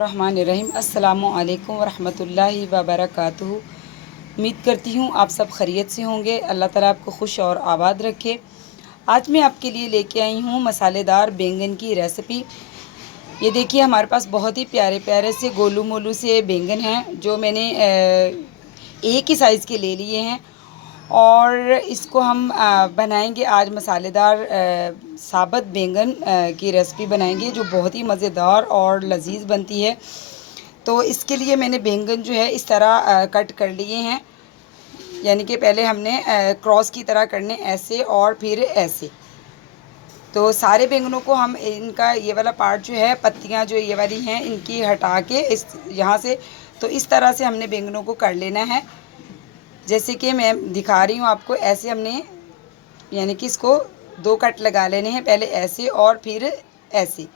रहमानिर्रहीम। अस्सलामु अलैकुम वरहमतुल्लाहि वबरकातुहू। उम्मीद करती हूँ आप सब खैरियत से होंगे। अल्लाह ताला आपको खुश और आबाद रखे। आज मैं आपके लिए लेके आई हूँ मसालेदार बैंगन की रेसिपी। ये देखिए हमारे पास बहुत ही प्यारे प्यारे से गोलू मोलू से बैंगन हैं जो मैंने एक ही साइज़ के ले लिए हैं और इसको हम बनाएंगे आज मसालेदार साबुत बैंगन की रेसिपी बनाएंगे जो बहुत ही मज़ेदार और लजीज बनती है। तो इसके लिए मैंने बैंगन जो है इस तरह कट कर लिए हैं, यानी कि पहले हमने क्रॉस की तरह करने ऐसे और फिर ऐसे। तो सारे बैंगनों को हम इनका ये वाला पार्ट जो है, पत्तियां जो ये वाली हैं इनकी हटा के इस यहाँ से, तो इस तरह से हमने बैंगनों को कर लेना है। जैसे कि मैं दिखा रही हूँ आपको, ऐसे हमने यानी कि इसको दो कट लगा लेने हैं, पहले ऐसे और फिर ऐसे।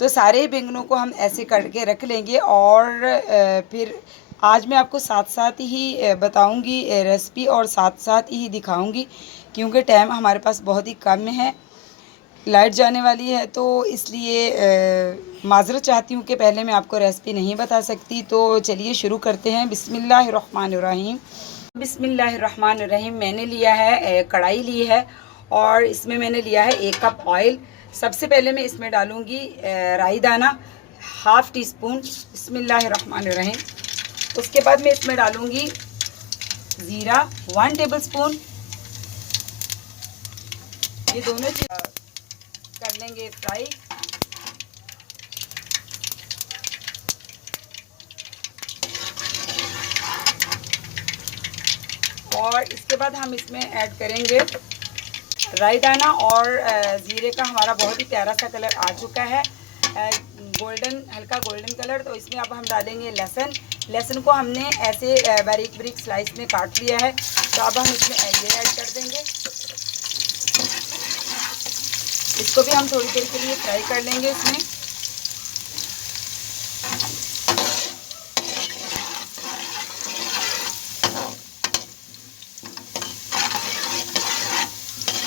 तो सारे बैंगनों को हम ऐसे करके रख लेंगे और फिर आज मैं आपको साथ साथ ही बताऊंगी रेसिपी और साथ साथ ही दिखाऊंगी, क्योंकि टाइम हमारे पास बहुत ही कम है, लाइट जाने वाली है। तो इसलिए माज़रत चाहती हूँ कि पहले मैं आपको रेसिपी नहीं बता सकती। तो चलिए शुरू करते हैं। बिस्मिल्लाहिर्रहमानिर्रहीम। बिस्मिल्लाहिर्रहमानिर्रहीम। मैंने लिया है कढ़ाई ली है और इसमें मैंने लिया है 1 कप ऑयल। सबसे पहले मैं इसमें डालूँगी राई दाना हाफ़ टी स्पून। बिस्मिल्लाहिर्रहमानिर्रहीम। उसके बाद मैं इसमें डालूँगी ज़ीरा 1 टेबल स्पून। ये दोनों चीज़ कर लेंगे फ्राई। और इसके बाद हम इसमें ऐड करेंगे राई दाना और ज़ीरे का हमारा बहुत ही प्यारा सा कलर आ चुका है, गोल्डन, हल्का गोल्डन कलर। तो इसमें अब हम डालेंगे लहसुन। लहसुन को हमने ऐसे बारीक बारीक स्लाइस में काट लिया है। तो अब हम इसमें ये ऐड कर देंगे। इसको भी हम थोड़ी देर के लिए फ्राई कर लेंगे इसमें।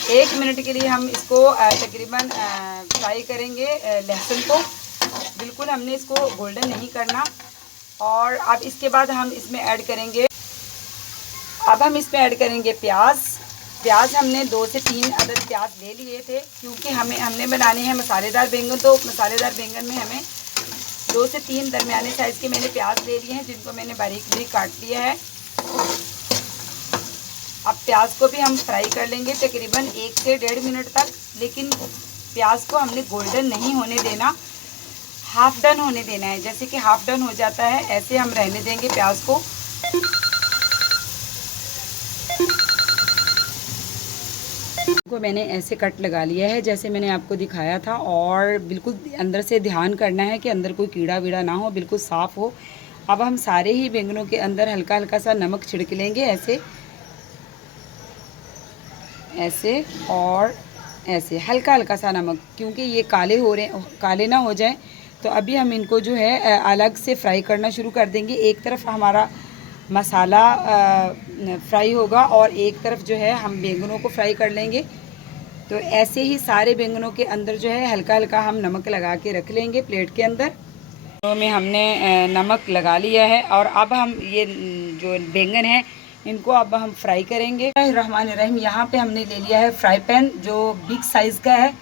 एक मिनट के लिए हम इसको तकरीबन फ्राई करेंगे लहसुन को। बिल्कुल हमने इसको गोल्डन नहीं करना। और अब इसके बाद हम इसमें ऐड करेंगे, अब हम इसमें ऐड करेंगे प्याज। प्याज हमने 2 से 3 अदद प्याज ले लिए थे, क्योंकि हमने बनाने हैं मसालेदार बैंगन। तो मसालेदार बैंगन में हमें 2 से 3 दरमियाने साइज़ के मैंने प्याज ले लिए हैं, जिनको मैंने बारीक बारीक काट लिया है। अब प्याज को भी हम फ्राई कर लेंगे तकरीबन 1 से 1.5 मिनट तक। लेकिन प्याज को हमने गोल्डन नहीं होने देना, हाफ डन होने देना है। जैसे कि हाफ डन हो जाता है ऐसे हम रहने देंगे प्याज को। मैंने ऐसे कट लगा लिया है जैसे मैंने आपको दिखाया था, और बिल्कुल अंदर से ध्यान करना है कि अंदर कोई कीड़ा वीड़ा ना हो, बिल्कुल साफ़ हो। अब हम सारे ही बैंगनों के अंदर हल्का हल्का सा नमक छिड़क लेंगे, ऐसे ऐसे और ऐसे हल्का हल्का सा नमक, क्योंकि ये काले ना हो जाए। तो अभी हम इनको जो है अलग से फ्राई करना शुरू कर देंगे। एक तरफ हमारा मसाला फ्राई होगा और एक तरफ जो है हम बैंगनों को फ्राई कर लेंगे। तो ऐसे ही सारे बैंगनों के अंदर जो है हल्का हल्का हम नमक लगा के रख लेंगे प्लेट के अंदर। तो में हमने नमक लगा लिया है और अब हम ये जो बैंगन है इनको अब हम फ्राई करेंगे। रहमान रहीम। यहाँ पे हमने ले लिया है फ्राई पैन जो बिग साइज़ का है,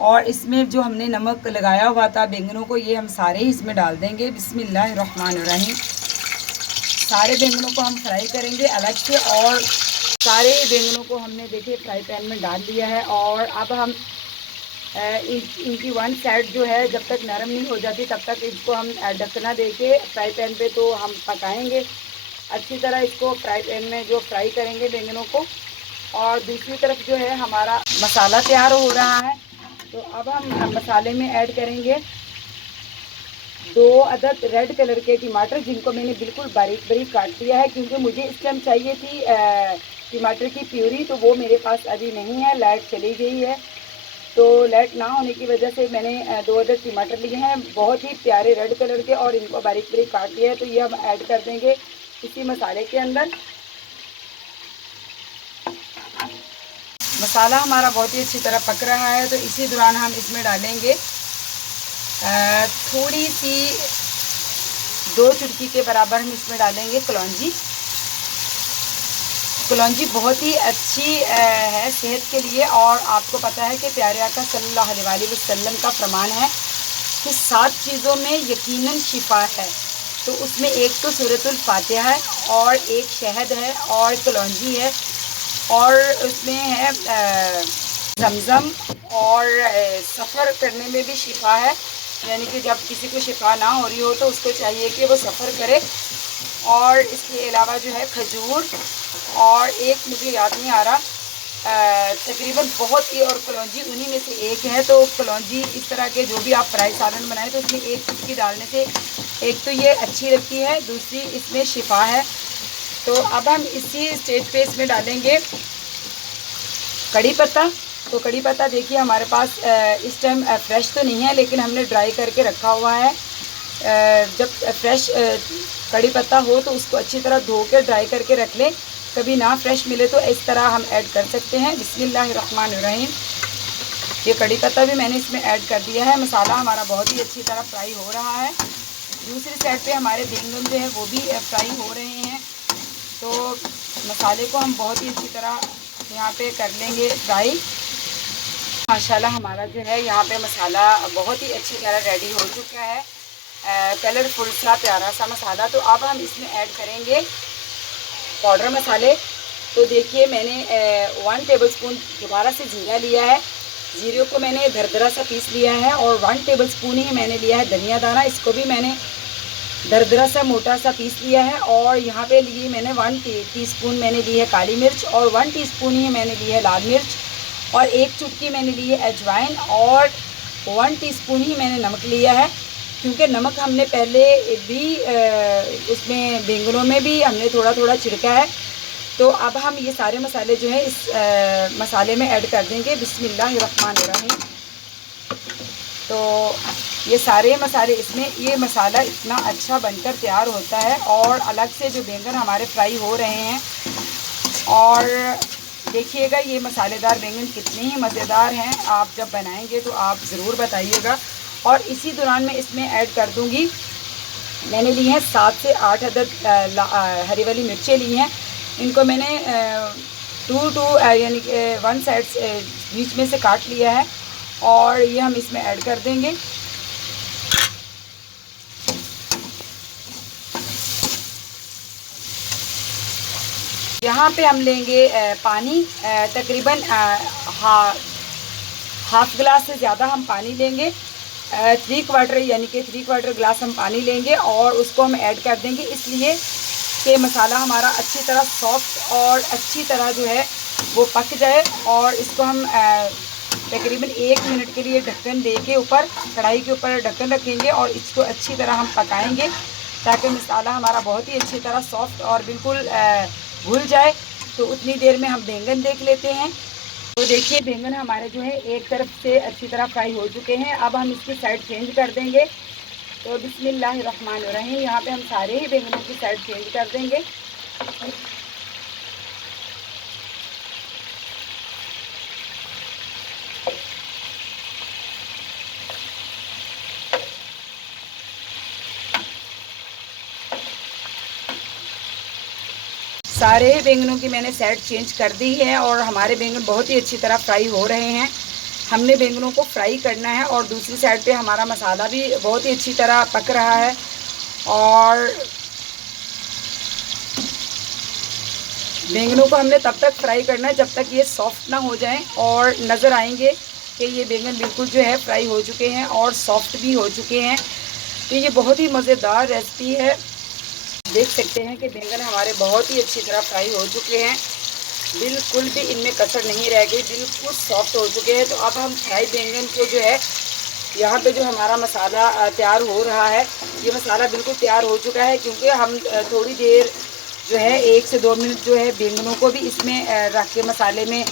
और इसमें जो हमने नमक लगाया हुआ था बैंगनों को, ये हम सारे ही इसमें डाल देंगे। बिस्मिल्लाह रहमान रहीम। सारे बैंगनों को हम फ्राई करेंगे अलग से, और सारे बैंगनों को हमने देखिए फ्राई पैन में डाल लिया है। और अब हम इनकी वन साइड जो है जब तक नरम नहीं हो जाती तब तक इसको हम ढकना देके फ्राई पैन पे तो हम पकाएंगे अच्छी तरह। इसको फ्राई पैन में जो फ्राई करेंगे बैंगनों को। और दूसरी तरफ जो है हमारा मसाला तैयार हो रहा है। तो अब हम मसाले में ऐड करेंगे 2 अदद रेड कलर के टमाटर, जिनको मैंने बिल्कुल बारीक बारीक काट दिया है, क्योंकि मुझे इस टाइम चाहिए थी टमाटर की प्यूरी। तो वो मेरे पास अभी नहीं है, लाइट चली गई है। तो लाइट ना होने की वजह से मैंने 2 अदद टमाटर लिए हैं, बहुत ही प्यारे रेड कलर के, और इनको बारीक बारीक काट लिया है। तो ये हम ऐड कर देंगे इसी मसाले के अंदर। मसाला हमारा बहुत ही अच्छी तरह पक रहा है। तो इसी दौरान हम इसमें डालेंगे थोड़ी सी 2 चुटकी के बराबर हम इसमें डालेंगे कलौंजी। कलौंजी बहुत ही अच्छी है सेहत के लिए, और आपको पता है कि प्यारे आका सल्लल्लाहु अलैहि वसल्लम का फरमान है कि 7 चीज़ों में यकीनन शिफा है। तो उसमें एक तो सूरतुल फातिहा है, और एक शहद है, और कलौंजी है, और उसमें है ज़मज़म, और सफ़र करने में भी शिफा है। यानी कि जब किसी को शिफा ना हो रही हो तो उसको चाहिए कि वो सफ़र करे। और इसके अलावा जो है खजूर, और एक मुझे याद नहीं आ रहा, तकरीबन बहुत ही, और कलौंजी उन्हीं में से एक है। तो कलौंजी इस तरह के जो भी आप फ्राई सालन बनाएं तो उसमें एक चुटकी डालने से एक तो ये अच्छी लगती है, दूसरी इसमें शिफा है। तो अब हम इसी स्टेज पे इसमें डालेंगे कड़ी पत्ता। तो कड़ी पत्ता देखिए हमारे पास इस टाइम फ्रेश तो नहीं है, लेकिन हमने ड्राई करके रखा हुआ है। जब फ्रेश कड़ी पत्ता हो तो उसको अच्छी तरह धो के ड्राई करके रख लें। कभी ना फ्रेश मिले तो इस तरह हम ऐड कर सकते हैं। बिस्मिल्लाहिर्रहमानिर्रहीम। ये कड़ी पत्ता भी मैंने इसमें ऐड कर दिया है। मसाला हमारा बहुत ही अच्छी तरह फ्राई हो रहा है। दूसरी साइड पे हमारे बैंगन जो है वो भी फ्राई हो रहे हैं। तो मसाले को हम बहुत ही अच्छी तरह यहाँ पे कर लेंगे फ्राई। माशाल्लाह हमारा जो है यहाँ पे मसाला बहुत ही अच्छी तरह रेडी हो चुका है, कलरफुल सा प्यारा सा मसाला। तो अब हम इसमें ऐड करेंगे पाउडर मसाले। तो देखिए मैंने 1 टेबलस्पून दोबारा से जीरा लिया है। जीरे को मैंने दरदरा सा पीस लिया है, और 1 टेबलस्पून ही मैंने लिया है धनिया दाना, इसको भी मैंने दरदरा सा मोटा सा पीस लिया है। और यहाँ पे लिए मैंने 1 टीस्पून मैंने ली है काली मिर्च, और 1 टीस्पून ही मैंने ली है लाल मिर्च, और 1 चुटकी मैंने ली है अजवाइन, और 1 टीस्पून ही मैंने नमक लिया है। क्योंकि नमक हमने पहले भी उसमें बैंगनों में भी हमने थोड़ा थोड़ा छिड़का है। तो अब हम ये सारे मसाले जो है इस मसाले में ऐड कर देंगे। बिस्मिल्लाहिर्रहमानिर्रहीम। तो ये सारे मसाले इसमें, ये मसाला इतना अच्छा बनकर तैयार होता है, और अलग से जो बैंगन हमारे फ्राई हो रहे हैं। और देखिएगा ये मसालेदार बैंगन कितने ही मज़ेदार हैं। आप जब बनाएंगे तो आप ज़रूर बताइएगा। और इसी दौरान मैं इसमें ऐड कर दूंगी, मैंने ली हैं 7 से 8 अदद हरी वाली मिर्चें ली हैं। इनको मैंने 2 यानी कि 1 साइड से बीच में से काट लिया है, और ये हम इसमें ऐड कर देंगे। यहाँ पे हम लेंगे पानी, तकरीबन हाफ गिलास से ज़्यादा हम पानी लेंगे। 3/4 यानी कि 3/4 गिलास हम पानी लेंगे, और उसको हम ऐड कर देंगे, इसलिए कि मसाला हमारा अच्छी तरह सॉफ्ट और अच्छी तरह जो है वो पक जाए। और इसको हम तकरीबन 1 मिनट के लिए ढक्कन दे के ऊपर, कढ़ाई के ऊपर ढक्कन रखेंगे, और इसको अच्छी तरह हम पकाएंगे ताकि मसाला हमारा बहुत ही अच्छी तरह सॉफ्ट और बिल्कुल घुल जाए। तो उतनी देर में हम बैंगन देख लेते हैं। तो देखिए बैंगन हमारे जो है एक तरफ से अच्छी तरह फ्राई हो चुके हैं। अब हम इसकी साइड चेंज कर देंगे। तो बिस्मिल्लाहिर्रहमानिर्रहीम, यहाँ पे हम सारे ही बैंगनों की साइड चेंज कर देंगे। सारे बैंगनों की मैंने साइड चेंज कर दी है, और हमारे बैंगन बहुत ही अच्छी तरह फ्राई हो रहे हैं। हमने बैंगनों को फ्राई करना है, और दूसरी साइड पे हमारा मसाला भी बहुत ही अच्छी तरह पक रहा है। और बैंगनों को हमने तब तक फ्राई करना है जब तक ये सॉफ्ट ना हो जाएं, और नज़र आएंगे कि ये बैंगन बिल्कुल जो है फ्राई हो चुके हैं और सॉफ्ट भी हो चुके हैं। तो ये बहुत ही मज़ेदार रेसिपी है। देख सकते हैं कि बैंगन हमारे बहुत ही अच्छी तरह फ्राई हो चुके हैं, बिल्कुल भी इनमें कसर नहीं रह गई, बिल्कुल सॉफ्ट हो चुके हैं। तो अब हम फ्राई बैंगन को जो है, यहाँ पे जो हमारा मसाला तैयार हो रहा है, ये मसाला बिल्कुल तैयार हो चुका है। क्योंकि हम थोड़ी देर जो है 1 से 2 मिनट जो है बैंगनों को भी इसमें रख के मसाले में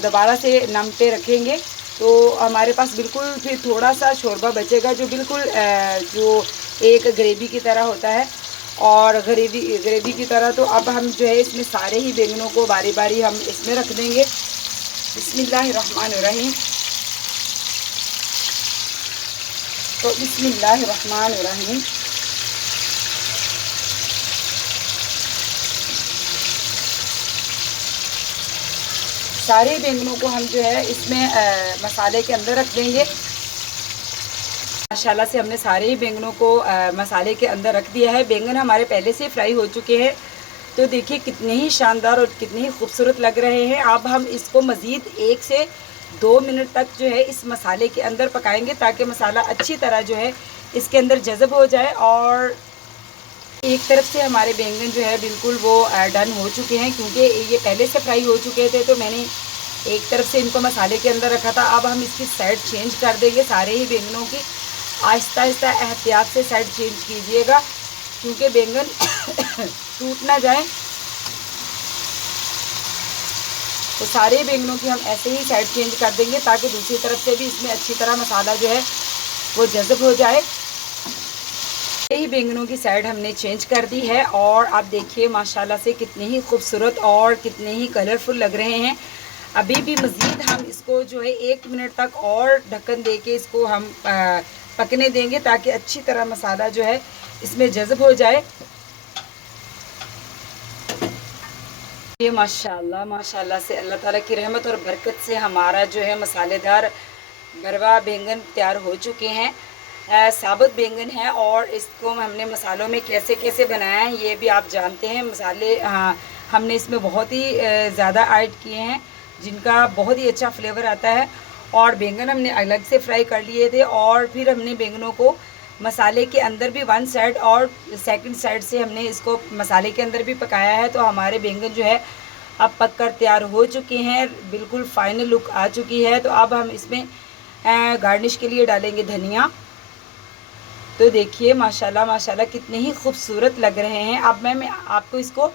दोबारा से नम पे रखेंगे। तो हमारे पास बिल्कुल फिर थोड़ा सा शोरबा बचेगा, जो बिल्कुल जो एक ग्रेवी की तरह होता है, और ग्रेवी की तरह। तो अब हम जो है इसमें सारे ही बैंगनों को बारी बारी हम इसमें रख देंगे। बिस्मिल्लाहिर्रहमानिर्रहीम। तो बिस्मिल्लाहिर्रहमानिर्रहीम। सारे बैंगनों को हम जो है इसमें मसाले के अंदर रख देंगे। माशाल्लाह से हमने सारे ही बैंगनों को मसाले के अंदर रख दिया है। बैंगन हमारे पहले से फ्राई हो चुके हैं, तो देखिए कितने ही शानदार और कितने ही खूबसूरत लग रहे हैं। अब हम इसको मज़ीद 1 से 2 मिनट तक जो है इस मसाले के अंदर पकाएंगे, ताकि मसाला अच्छी तरह जो है इसके अंदर जज़ब हो जाए। और एक तरफ से हमारे बैंगन जो है बिल्कुल वो डन हो चुके हैं, क्योंकि ये पहले से फ्राई हो चुके थे, तो मैंने एक तरफ से इनको मसाले के अंदर रखा था। अब हम इसकी साइड चेंज कर देंगे सारे ही बैंगनों की। आहिस्ता आहिस्ता एहतियात से साइड चेंज कीजिएगा, क्योंकि बैंगन टूट ना जाए। तो सारे बैंगनों की हम ऐसे ही साइड चेंज कर देंगे, ताकि दूसरी तरफ से भी इसमें अच्छी तरह मसाला जो है वो जज़ब हो जाए। यही बैंगनों की साइड हमने चेंज कर दी है, और आप देखिए माशाल्लाह से कितने ही खूबसूरत और कितने ही कलरफुल लग रहे हैं। अभी भी मज़ीद हम इसको जो है 1 मिनट तक और ढक्कन दे के इसको हम पकने देंगे, ताकि अच्छी तरह मसाला जो है इसमें जज़ब हो जाए। ये माशाल्लाह माशाल्लाह से अल्लाह ताला की रहमत और बरकत से हमारा जो है मसालेदार भरवा बैंगन तैयार हो चुके हैं। साबुत बैंगन है, और इसको हमने मसालों में कैसे कैसे बनाया है ये भी आप जानते हैं। मसाले हमने इसमें बहुत ही ज़्यादा ऐड किए हैं, जिनका बहुत ही अच्छा फ्लेवर आता है। और बैंगन हमने अलग से फ्राई कर लिए थे, और फिर हमने बैंगनों को मसाले के अंदर भी 1 साइड और सेकंड साइड से हमने इसको मसाले के अंदर भी पकाया है। तो हमारे बैंगन जो है अब पक कर तैयार हो चुके हैं, बिल्कुल फाइनल लुक आ चुकी है। तो अब हम इसमें गार्निश के लिए डालेंगे धनिया। तो देखिए माशाल्लाह माशाल्लाह कितने ही खूबसूरत लग रहे हैं। अब मैं आपको इसको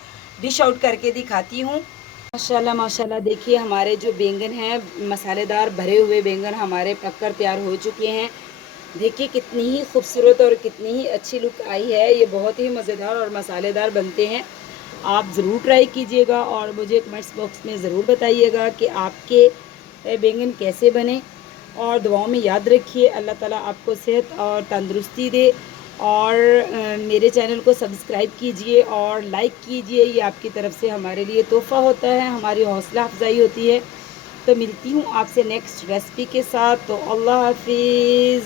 डिश आउट करके दिखाती हूँ। माशाल्लाह माशाल्लाह देखिए हमारे जो बैंगन हैं, मसालेदार भरे हुए बैंगन हमारे पककर तैयार हो चुके हैं। देखिए कितनी ही खूबसूरत और कितनी ही अच्छी लुक आई है। ये बहुत ही मज़ेदार और मसालेदार बनते हैं। आप ज़रूर ट्राई कीजिएगा, और मुझे कमेंट्स बॉक्स में ज़रूर बताइएगा कि आपके बैंगन कैसे बने। और दुआओं में याद रखिए। अल्लाह ताला आपको सेहत और तंदुरुस्ती दे। और मेरे चैनल को सब्सक्राइब कीजिए और लाइक कीजिए। ये आपकी तरफ से हमारे लिए तोहफ़ा होता है, हमारी हौसला अफजाई होती है। तो मिलती हूँ आपसे नेक्स्ट रेसिपी के साथ। तो अल्लाह हाफिज़।